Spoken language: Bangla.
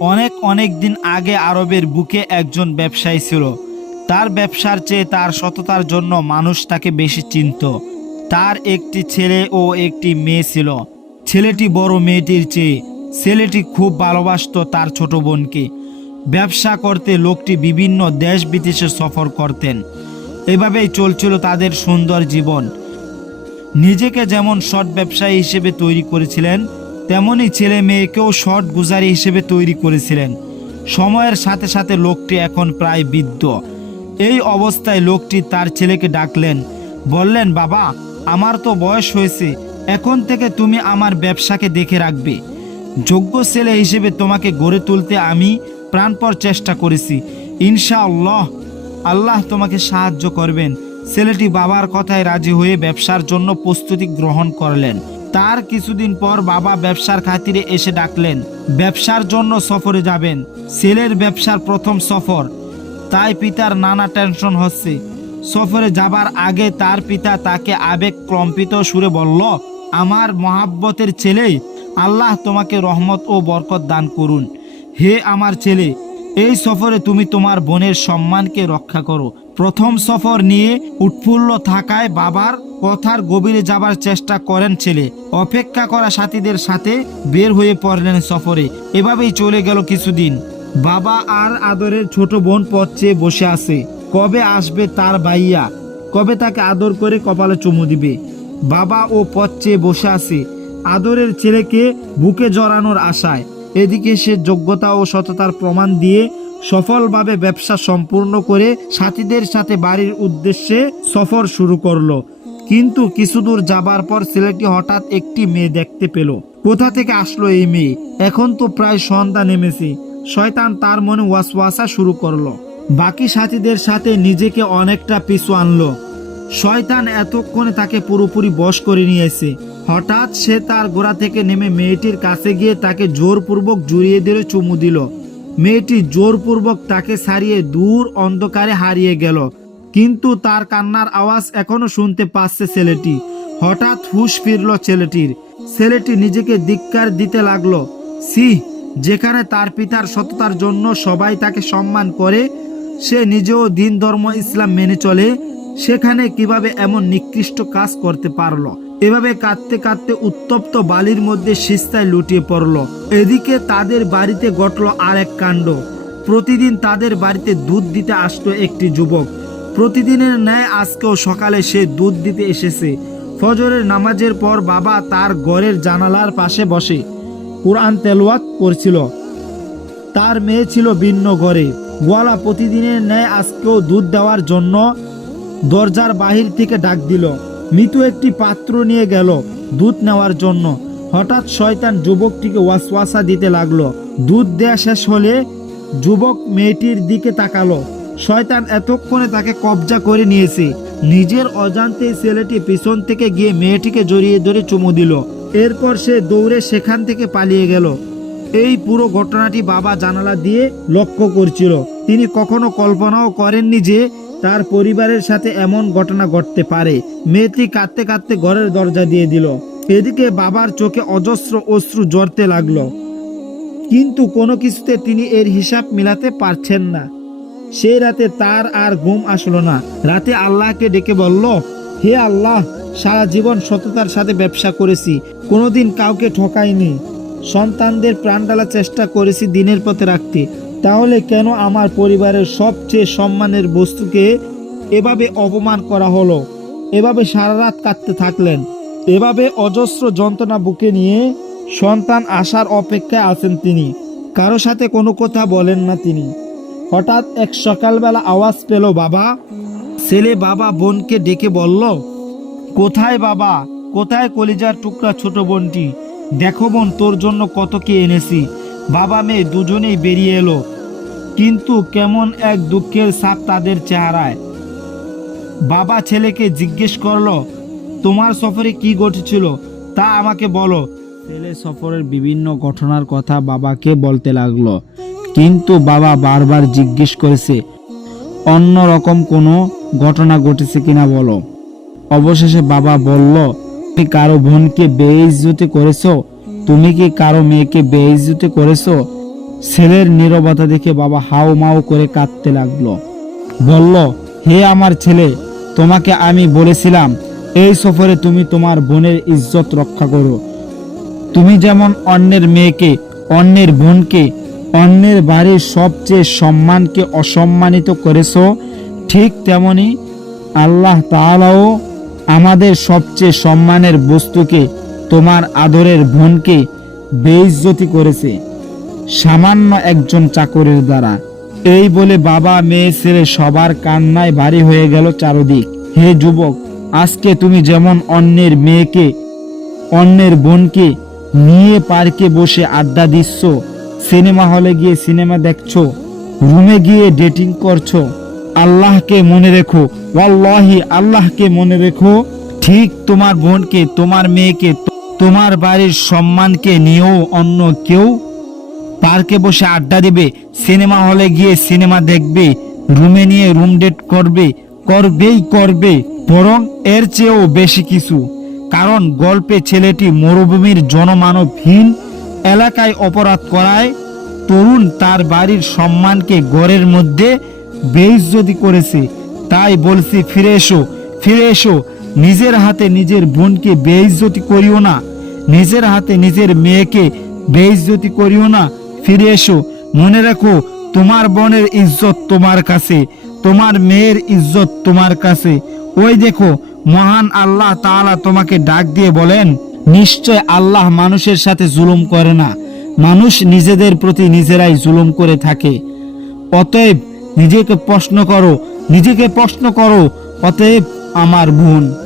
অনেক অনেক দিন আগে আরবের বুকে একজন ব্যবসায়ী ছিল। তার ব্যবসার চেয়ে তার সততার জন্য মানুষ তাকে বেশি চিনত। তার একটি ছেলে ও একটি মেয়ে ছিল। ছেলেটি বড় মেয়েটির চেয়ে ছেলেটি খুব ভালোবাসতো তার ছোট বোনকে। ব্যবসা করতে লোকটি বিভিন্ন দেশ বিদেশে সফর করতেন। এভাবেই চলছিল তাদের সুন্দর জীবন। নিজেকে যেমন শর্ট ব্যবসায়ী হিসেবে তৈরি করেছিলেন তেমনি ছেলে মেয়েকেও শর্ট গুজারি হিসেবে তৈরি করেছিলেন। সময়ের সাথে সাথে লোকটি এখন প্রায় বৃদ্ধ। এই অবস্থায় লোকটি তার ছেলেকে ডাকলেন, বললেন, বাবা, আমার তো বয়স হয়েছে, এখন থেকে তুমি আমার ব্যবসাকে দেখে রাখবে। যোগ্য ছেলে হিসেবে তোমাকে গড়ে তুলতে আমি প্রাণপর চেষ্টা করেছি। ইনশাআল্লাহ, আল্লাহ তোমাকে সাহায্য করবেন। ছেলেটি বাবার কথায় রাজি হয়ে ব্যবসার জন্য প্রস্তুতি গ্রহণ করলেন। তার কিছুদিন পর বাবা ব্যবসার খাতিরে এসে ডাকলেন, ব্যবসার জন্য সফরে যাবেন। ছেলের ব্যবসার প্রথম সফর। তাই পিতার নানা টেনশন হচ্ছে। সফরে যাবার আগে তার পিতা তাকে আবেগ কম্পিত সুরে বলল, আমার মহাব্বতের ছেলে আল্লাহ তোমাকে রহমত ও বরকত দান করুন। হে আমার ছেলে এই সফরে তুমি তোমার বোনের সম্মানকে রক্ষা করো। প্রথম সফর নিয়ে উৎফুল্ল থাকায় বাবার কথার গভীরে যাবার চেষ্টা করেন ছেলে। অপেক্ষা করা সাথীদের সাথে বের হয়ে পড়লেন সফরে। এভাবেই চলে গেল কিছুদিন। বাবা আর আদরের ছোট বোন পথ চেয়ে বসে আছে। কবে আসবে তার ভাইয়া? কবে তাকে আদর করে কপালে চুমু দিবে? বাবা ও পথ চেয়ে বসে আছে। আদরের ছেলেকে বুকে জড়ানোর আশায়। এদিকে সে যোগ্যতা ও সততার প্রমাণ দিয়ে সফলভাবে ব্যবসা সম্পূর্ণ করে সাথীদের সাথে বাড়ির উদ্দেশ্যে সফর শুরু করল। কিন্তু কিছু দূর যাবার পর ছেলেটি হঠাৎ একটি মেয়ে দেখতে পেল। কোথা থেকে আসলো এই মেয়ে? এখন তো প্রায় সন্ধ্যা নেমেছে। শয়তান তার মনে ওয়াসওয়াসা শুরু করল। বাকি সাথীদের সাথে নিজেকে অনেকটা পিছু আনলো। শয়তান এতক্ষণে তাকে পুরোপুরি বশ করে নিয়েছে। হঠাৎ সে তার গোড়া থেকে নেমে মেয়েটির কাছে গিয়ে তাকে জোরপূর্বক জড়িয়ে দিল চুমু দিল। মেয়েটি জোরপূর্বক তাকে ছাড়িয়ে দূর অন্ধকারে হারিয়ে গেল। কিন্তু তার কান্নার আওয়াজ এখনও শুনতে পাচ্ছে ছেলেটি। হঠাৎ হুশ ফিরল ছেলেটির। ছেলেটি নিজেকে ধিক্কার দিতে লাগল। সি যেখানে তার পিতার সততার জন্য সবাই তাকে সম্মান করে, সে নিজেও দিন ধর্ম ইসলাম মেনে চলে, সেখানে কীভাবে এমন নিকৃষ্ট কাজ করতে পারল? এভাবে কাঁদতে কাঁদতে উত্তপ্ত বালির মধ্যে সিস্তায় লুটিয়ে পড়ল। এদিকে তাদের বাড়িতে ঘটলো আর এক কাণ্ড। প্রতিদিন তাদের বাড়িতে দুধ দিতে আসতো একটি যুবক। প্রতিদিনের ন্যায় আজকেও সকালে সে দুধ দিতে এসেছে। ফজরের নামাজের পর বাবা তার ঘরের জানালার পাশে বসে কোরআন তেলোয়াত করছিল। তার মেয়ে ছিল ভিন্ন ঘরে। গোয়ালা প্রতিদিনের ন্যায় আজকেও দুধ দেওয়ার জন্য দরজার বাহির থেকে ডাক দিল। মিতু একটি পাত্র নিয়ে গেল দুধ নেওয়ার জন্য। হঠাৎ শয়তান যুবকটিকে ওয়াসওয়াসা দিতে লাগল। দুধ দেয়া শেষ হলে যুবক মেয়েটির দিকে তাকালো। শয়তান এতক্ষণে তাকে কবজা করে নিয়েছে। নিজের অজান্তে ছেলেটি পিছন থেকে গিয়ে মেয়েটিকে জড়িয়ে ধরে চুমু দিল। এরপর সে দৌড়ে সেখান থেকে পালিয়ে গেল। এই পুরো ঘটনাটি বাবা জানালা দিয়ে লক্ষ্য করছিল। তিনি কখনো কল্পনাও করেননি যে তার পরিবারের সাথে এমন ঘটনা ঘটতে পারে। মেয়েটি কাঁদতে কাঁদতে ঘরের দরজা দিয়ে দিল। এদিকে বাবার চোখে অজস্র অশ্রু জড়তে লাগল। কিন্তু কোনো কিছুতে তিনি এর হিসাব মিলাতে পারছেন না। সেই রাতে তার আর ঘুম আসলো না। রাতে আল্লাহকে ডেকে বলল, হে আল্লাহ, সারা জীবন সততার সাথে ব্যবসা করেছি। কোনোদিন কাউকে ঠকাইনি। সন্তানদের প্রাণডালা চেষ্টা করেছি দিনের পথে রাখতে। তাহলে কেন আমার পরিবারের সবচেয়ে সম্মানের বস্তুকে এভাবে অপমান করা হলো? এভাবে সারা রাত কাঁদতে থাকলেন। এভাবে অজস্র যন্ত্রণা বুকে নিয়ে সন্তান আসার অপেক্ষায় আছেন তিনি। কারও সাথে কোনো কথা বলেন না তিনি। হঠাৎ এক সকালবেলা আওয়াজ পেল, বাবা, ছেলে বাবা বোনকে ডেকে বলল, কোথায় বাবা? কোথায় কলিজার টুকরা ছোট বোনটি? দেখো বোন, তোর জন্য কত কি এনেছি। বাবা মেয়ে দুজনেই বেরিয়ে এলো। কিন্তু কেমন এক দুঃখের ছাপ তাদের চেহারায়। বাবা ছেলেকে জিজ্ঞেস করল, তোমার সফরে কি ঘটেছিল? তা আমাকে বলো। ছেলে সফরের বিভিন্ন ঘটনার কথা বাবাকে বলতে লাগল। কিন্তু বাবা বারবার জিজ্ঞেস করেছে, অন্য রকম কোনো ঘটনা ঘটেছে কিনা বলো? অবশেষে বাবা বলল, তুমি কারও বোনকে বেইজ্জতি করেছ? তুমি কি কারও মেয়েকে বেইজ্জতি করেছ? ছেলের নীরবতা দেখে বাবা হাও মাও করে কাঁদতে লাগল। বলল, হে আমার ছেলে, তোমাকে আমি বলেছিলাম, এই সফরে তুমি তোমার বোনের ইজ্জত রক্ষা করো। তুমি যেমন অন্যের মেয়েকে, অন্যের বোনকে, অন্যের বাড়ির সবচেয়ে সম্মানকে অসম্মানিত করেছ, ঠিক তেমনি আল্লাহ তাআলাও আমাদের সবচেয়ে সম্মানের বস্তুকে, তোমার আদরের বোনকে বেইজ্জতি করেছে। সামান্য একজন চাকরের দ্বারা। এই বলে বাবা, মেয়ে, ছেলে সবার কান্নায় ভারী হয়ে গেল চারদিক। হে যুবক, আজকে তুমি যেমন অন্যের মেয়েকে, অন্যের বোনকে নিয়ে পার্কে বসে আড্ডা দিচ্ছ, সিনেমা হলে গিয়ে সিনেমা দেখছ, রুমে গিয়ে ডেটিং করছ, আল্লাহকে মনে রেখো, ওয়াল্লাহি, আল্লাহকে মনে রেখো, ঠিক তোমার বোনকে, তোমার মেয়েকে, তোমার বাড়ির সম্মানকে নিয়েও অন্য কেউ পার্কে বসে আড্ডা দিবে, সিনেমা হলে গিয়ে সিনেমা দেখবে, রুমে নিয়ে রুম ডেট করবে, করবেই করবে, বরং এর চেয়েও বেশি কিছু। কারণ গল্পে ছেলেটি মরুভূমির জনমানবহীন এলাকায় অপরাধ করায়, তরুণ তার বাড়ির সম্মানকে গড়ের মধ্যে বেইজ্জতি করেছে। তাই বলছি, ফিরে এসো ফিরে এসো, নিজের হাতে নিজের বোনকে বেইজ্জতি করিও না, নিজের হাতে নিজের মেয়েকে বেইজ্জতি করিও না ফিরে এসো, মনে রাখো, তোমার বোনের ইজ্জত তোমার কাছে, তোমার মেয়ের ইজ্জত তোমার কাছে। ওই দেখো, মহান আল্লাহ তাআলা তোমাকে ডাক দিয়ে বলেন, নিশ্চয় আল্লাহ মানুষের সাথে জুলুম করে না। মানুষ নিজেদের প্রতি নিজেরাই জুলুম করে থাকে। অতএব নিজেকে প্রশ্ন করো, নিজেকে প্রশ্ন করো, অতএব আমার বোন।